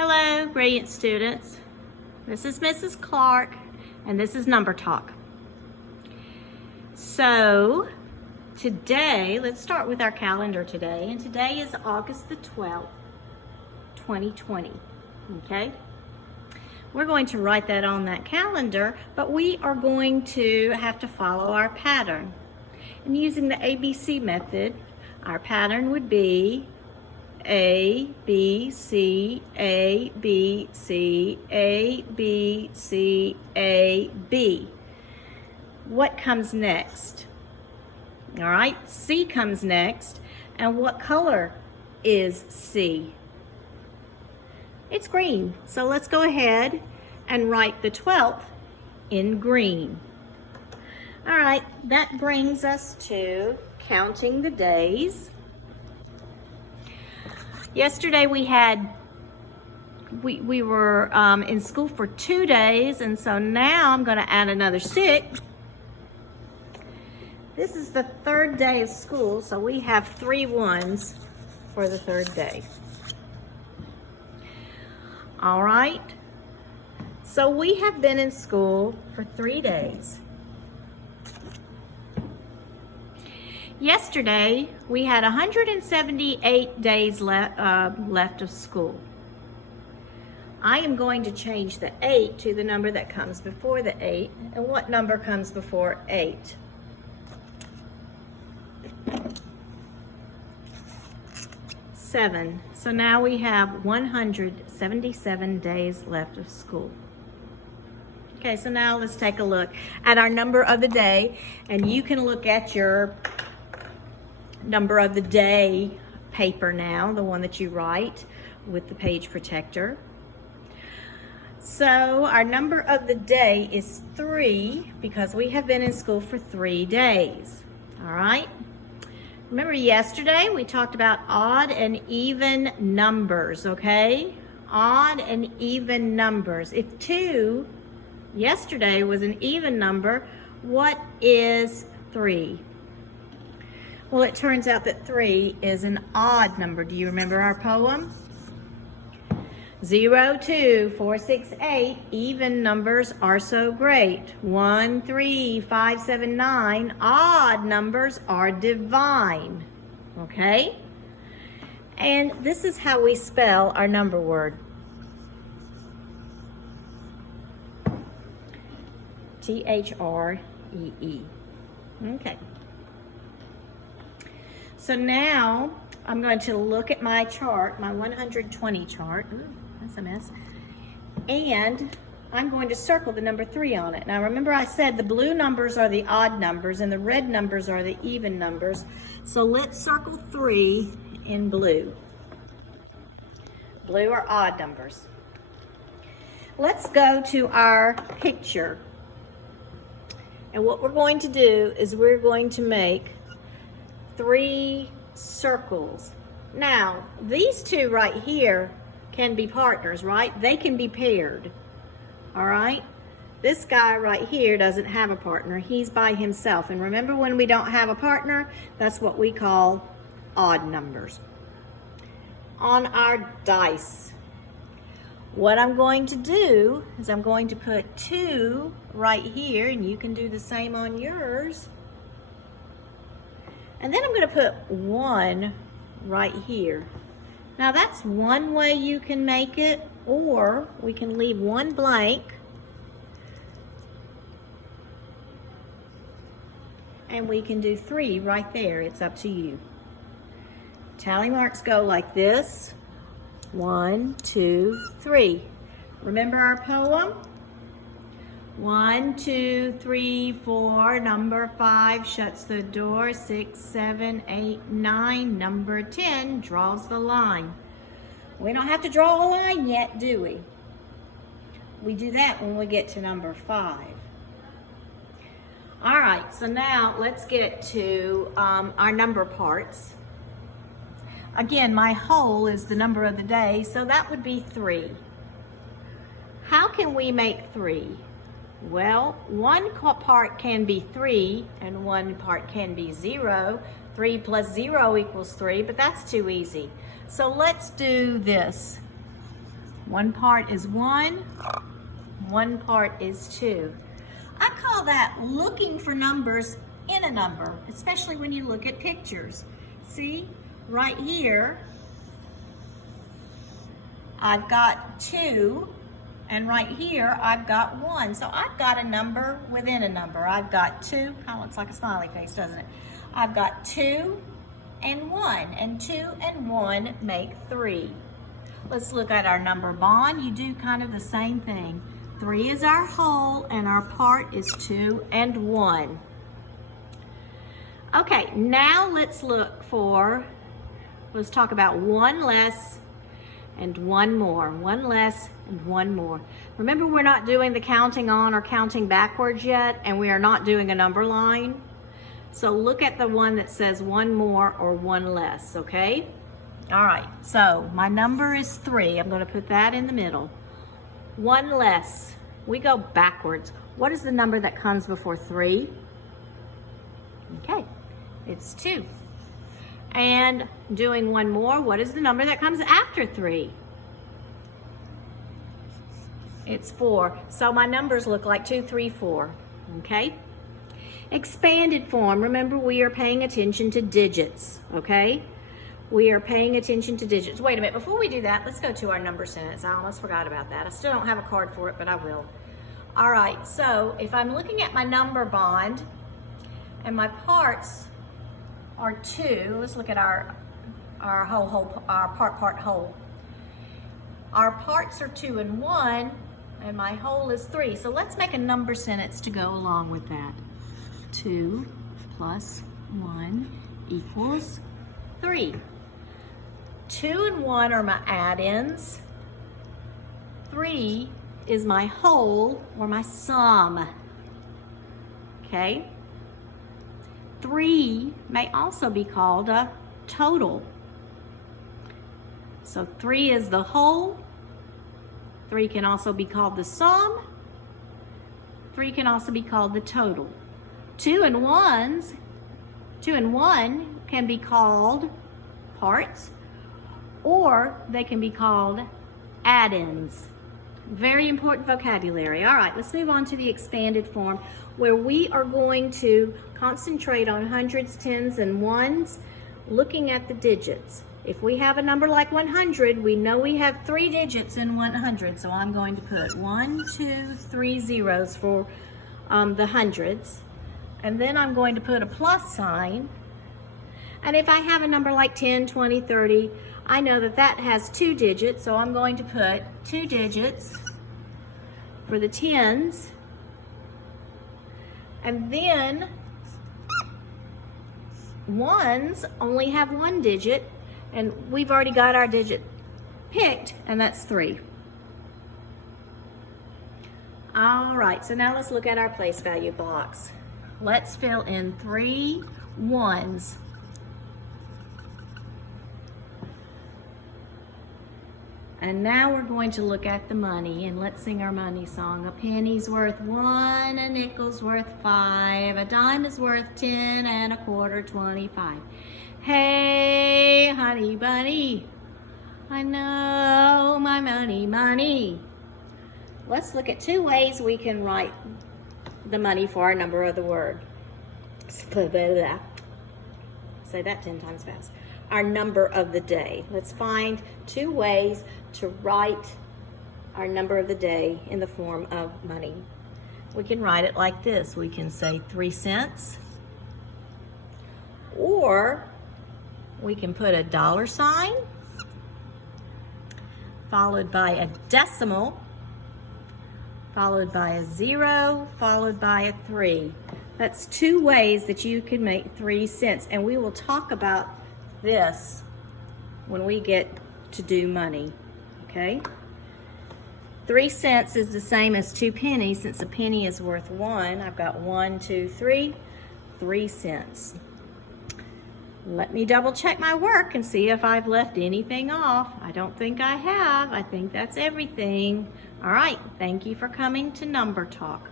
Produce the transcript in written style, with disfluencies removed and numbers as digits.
Hello, brilliant students. This is Mrs. Clark, and this is Number Talk. So, today, let's start with our calendar today, and today is August the 12th, 2020, okay? We're going to write that on that calendar, but we are going to have to follow our pattern. And using the ABC method, our pattern would be A, B, C, A, B, C, A, B, C, A, B. What comes next? All right, C comes next. And what color is C? It's green. So let's go ahead and write the 12th in green. All right, that brings us to counting the days. Yesterday we were in school for 2 days, and so now I'm going to add another 6. This is the 3rd day of school, so we have 3 ones for the 3rd day. All right, so we have been in school for 3 days. Yesterday, we had 178 days left of school. I am going to change the 8 to the number that comes before the 8. And what number comes before 8? 7. So now we have 177 days left of school. Okay, so now let's take a look at our number of the day, and you can look at your number of the day paper now, the one that you write with the page protector. So our number of the day is 3 because we have been in school for 3 days. All right. Remember yesterday we talked about odd and even numbers, okay? Odd and even numbers. If 2 yesterday was an even number, what is 3? Well, it turns out that 3 is an odd number. Do you remember our poem? 0, 2, 4, 6, 8, even numbers are so great. 1, 3, 5, 7, 9, odd numbers are divine. Okay? And this is how we spell our number word. T-H-R-E-E. Okay. So now I'm going to look at my chart, my 120 chart. Ooh, that's a mess. And I'm going to circle the number 3 on it. Now remember I said the blue numbers are the odd numbers and the red numbers are the even numbers. So let's circle 3 in blue. Blue are odd numbers. Let's go to our picture. And what we're going to do is we're going to make 3 circles. Now, these 2 right here can be partners, right? They can be paired, all right? This guy right here doesn't have a partner. He's by himself. And remember, when we don't have a partner, that's what we call odd numbers. On our dice, what I'm going to do is I'm going to put 2 right here, and you can do the same on yours. And then I'm going to put 1 right here. Now that's one way you can make it, or we can leave 1 blank. And we can do 3 right there. It's up to you. Tally marks go like this. 1, 2, 3. Remember our poem? 1, 2, 3, 4, number 5 shuts the door, 6, 7, 8, 9, number 10 draws the line. We don't have to draw a line yet, do we? We do that when we get to number 5. All right, so now let's get to our number parts. Again, my whole is the number of the day, so that would be 3. How can we make 3? Well, 1 part can be 3 and 1 part can be 0. 3 plus 0 equals 3, but that's too easy. So let's do this. One part is 1, one part is 2. I call that looking for numbers in a number, especially when you look at pictures. See, right here, I've got 2, and right here, I've got 1. So I've got a number within a number. I've got 2, kind of looks like a smiley face, doesn't it? I've got 2 and 1, and 2 and 1 make 3. Let's look at our number bond. You do kind of the same thing. 3 is our whole, and our part is 2 and 1. Okay, now let's talk about 1 less and 1 more. 1 less and 1 more. Remember, we're not doing the counting on or counting backwards yet, and we are not doing a number line. So look at the one that says 1 more or 1 less, okay? All right, so my number is 3. I'm going to put that in the middle. 1 less. We go backwards. What is the number that comes before 3? Okay, it's 2. And doing 1 more, what is the number that comes after 3? It's 4. So my numbers look like 2, 3, 4. Okay? Expanded form. Remember, we are paying attention to digits. Okay? We are paying attention to digits. Wait a minute. Before we do that, let's go to our number sentence. I almost forgot about that. I still don't have a card for it, but I will. All right. So if I'm looking at my number bond and my parts are 2. Let's look at our part whole. Our parts are 2 and 1, and my whole is 3. So let's make a number sentence to go along with that. 2 plus 1 equals 3. 2 and 1 are my add-ins. 3 is my whole or my sum. Okay? 3 may also be called a total. So 3 is the whole. 3 can also be called the sum. 3 can also be called the total. 2 and 1 can be called parts, or they can be called add-ins. Very important vocabulary. All right, let's move on to the expanded form, where we are going to concentrate on hundreds, tens, and ones, looking at the digits. If we have a number like 100, we know we have 3 digits in 100, so I'm going to put 1, 2, 3 zeros for the hundreds, and then I'm going to put a plus sign. And if I have a number like 10, 20, 30, I know that that has 2 digits, so I'm going to put 2 digits for the tens. And then ones only have 1 digit, and we've already got our digit picked, and that's 3. All right, so now let's look at our place value blocks. Let's fill in 3 ones. And now we're going to look at the money, and let's sing our money song. A penny's worth 1, a nickel's worth 5, a dime is worth 10, and a quarter 25. Hey, honey bunny, I know my money, money. Let's look at 2 ways we can write the money for our number of the word. Say that 10 times fast. Our number of the day. Let's find 2 ways to write our number of the day in the form of money. We can write it like this. We can say 3 cents, or we can put a $sign followed by a decimal, followed by a 0, followed by a 3. That's 2 ways that you can make 3 cents, and we will talk about this when we get to do money, okay? 3 cents is the same as 2 pennies. Since a penny is worth 1, I've got 1, 2, 3, 3 cents. Let me double check my work and see if I've left anything off. I don't think I have. I think that's everything. All right, thank you for coming to Number Talk.